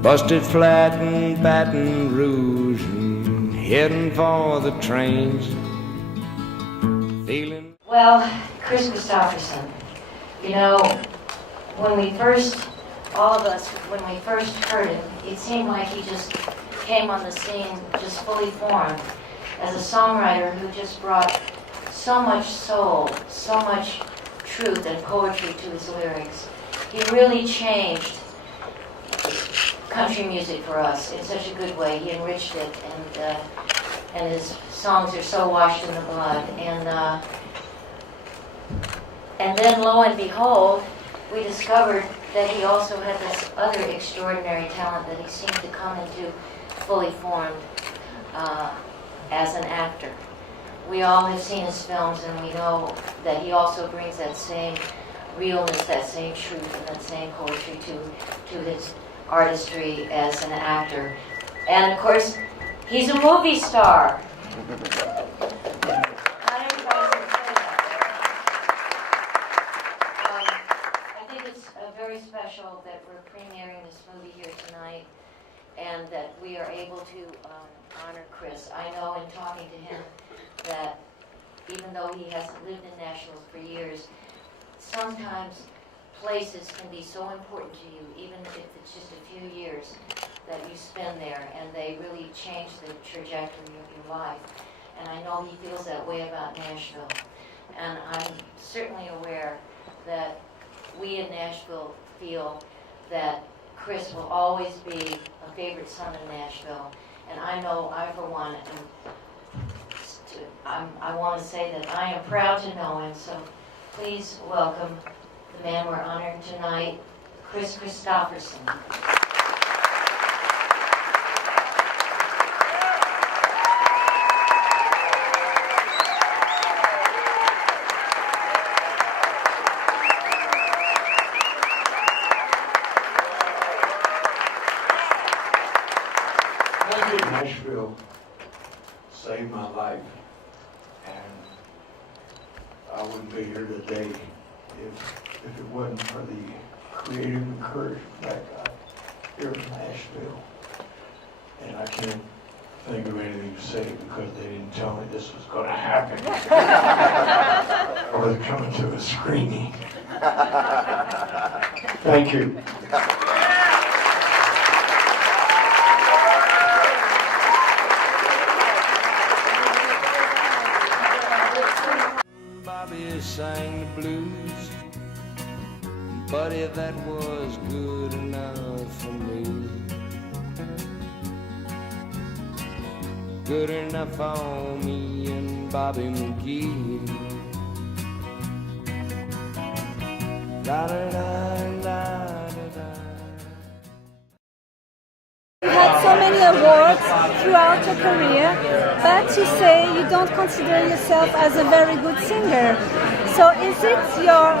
Busted flat in Baton Rouge and heading for the trains. Feeling well, Kris Kristofferson, you know, when we first heard him, it seemed like he just came on the scene just fully formed as a songwriter who just brought so much soul, so much truth and poetry to his lyrics. He really changed country music for us in such a good way. He enriched it, and his songs are so washed in the blood. And then, lo and behold, we discovered that he also had this other extraordinary talent that he seemed to come into fully formed as an actor. We all have seen his films, and we know that he also brings that same realness, that same truth, and that same poetry to his artistry as an actor. And of course, he's a movie star. Not everybody can say that. I think it's very special that we're premiering this movie here tonight, and that we are able to honor Kris. I know in talking to him that even though he hasn't lived in Nashville for years, sometimes places can be so important to you, even if it's just a few years that you spend there, and they really change the trajectory of your life. And I know he feels that way about Nashville. And I'm certainly aware that we in Nashville feel that Kris will always be a favorite son in Nashville. And I know I, for one, I want to say that I am proud to know him. So please welcome the man we're honoring tonight, Kris Kristofferson. Nashville saved my life, and I wouldn't be here today if it wasn't for the creative encouragement I got here in Nashville. And I can't think of anything to say because they didn't tell me this was going to happen. I was coming to a screening. Thank you. Sang the blues, buddy, that was good enough for me. Good enough for me and Bobby McGee. La da da da da. You had so many awards throughout your career, but you say you don't consider yourself as a very good singer. So is it your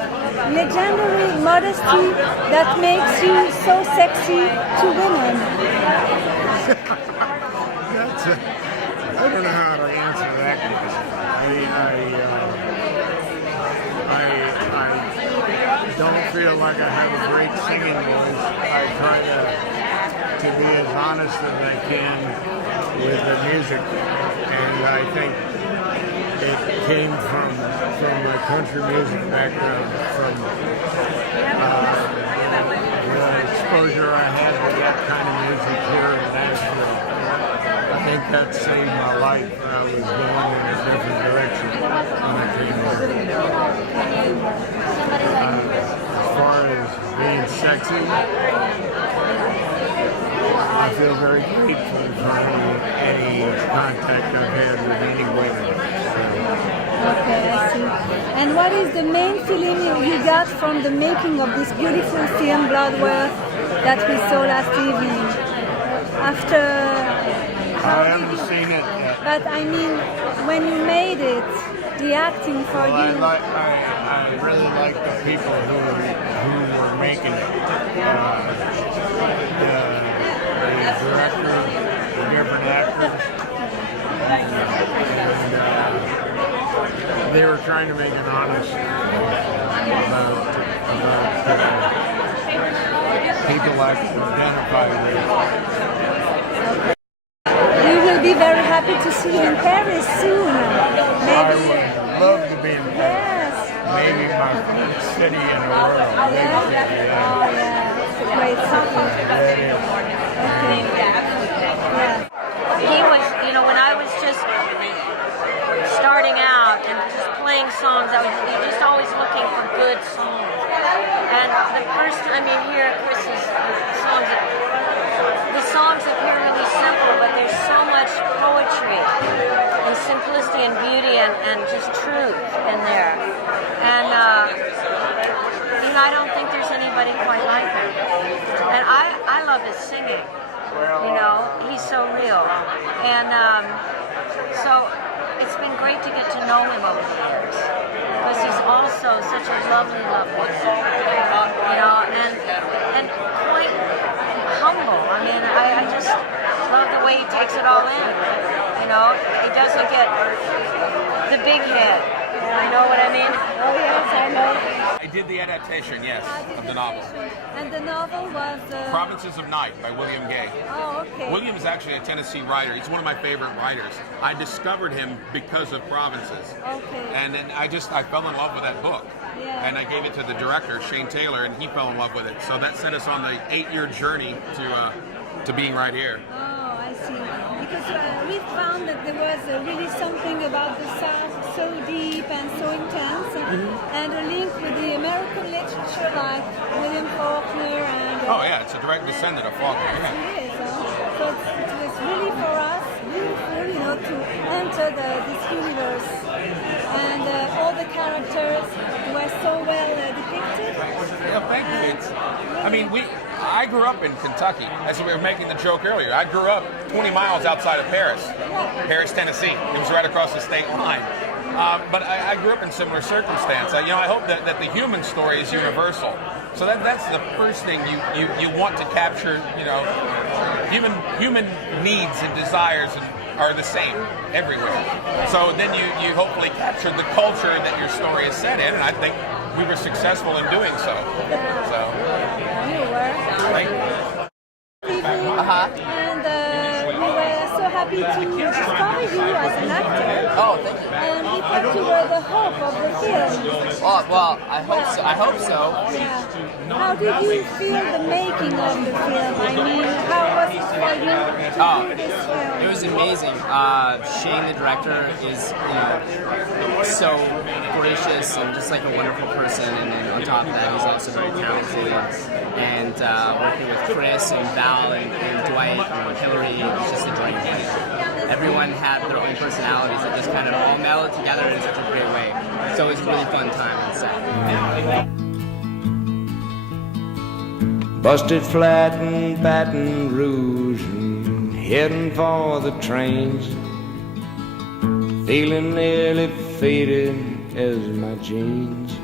legendary modesty that makes you so sexy to women? I don't know how to answer that question. I don't feel like I have a great singing voice. I try to be as honest as I can with the music, and I think it came from my country music background, from the exposure I had to that kind of music here in Nashville. I think that saved my life. I was going in a different direction when I came here. As far as being sexy, I feel very grateful for any contact I've had with any women. Okay, I see. And what is the main feeling you got from the making of this beautiful film, Bloodworth, that we saw last evening? I haven't seen it yet. But I mean, when you made it, the acting for you. I really like the people who were making it. The director, the different actors. And they were trying to make an honest people identify with. We will be very happy to see you in Paris soon. I would love to be in Paris. Yes. Maybe my favorite city in the world. Yeah. Oh yeah. It's a great city. Okay. Yeah. He was, you know, when I was just starting out and just playing songs, I was just always looking for good songs. And the first time you hear Kris's songs, the songs appear really simple, but there's so much poetry and simplicity and beauty and just truth in there. And you know, I don't think there's anybody quite like him. And I love his singing. You know, he's so real. And so it's been great to get to know him over the years, because he's also such a lovely, lovely man, you know, and quite humble. I mean, I just love the way he takes it all in, you know. He doesn't get the big head, you know what I mean? Oh yes, I know. I did the adaptation, yes, of the novel. And the novel was... Provinces of Night by William Gay. Oh, okay. William is actually a Tennessee writer. He's one of my favorite writers. I discovered him because of Provinces. Okay. And then I fell in love with that book. Yeah. And I gave it to the director, Shane Taylor, and he fell in love with it. So that set us on the 8-year journey to being right here. Oh, I see. Because we found that there was really something about the South so deep and so intense, and a link with the American literature like William Faulkner and... Oh yeah, it's a direct descendant of Faulkner. Yes, Yeah. it is. So it was really for us beautiful, you know, to enter this universe. And all the characters were so well depicted. Yeah, thank you. I mean, I grew up in Kentucky. As we were making the joke earlier, I grew up 20 miles outside of Paris, Tennessee. It was right across the state line. But I grew up in similar circumstance. You know, I hope that the human story is universal. So that's the first thing you want to capture. You know, human needs and desires are the same everywhere. So then you hopefully capture the culture that your story is set in, and I think we were successful in doing so. So You were. thank you. And we were so happy to discover you as an actor. Oh, thank you. And we thought you were the hope of the film. Oh, well, I hope so. I hope so. Yeah. How did you feel the making of the film? I mean, how was it for you to do this film? It was amazing. Shane, the director, is so gracious and just like a wonderful person. And then on top of that, he's also very talented. And working with Kris and Val and Dwight and Hilary, it was just a dream. Everyone had their own personalities that just kind of all melded together in such a great way. So it was a really fun time on set. Busted flat in Baton Rouge and heading for the trains, feeling nearly faded as my jeans.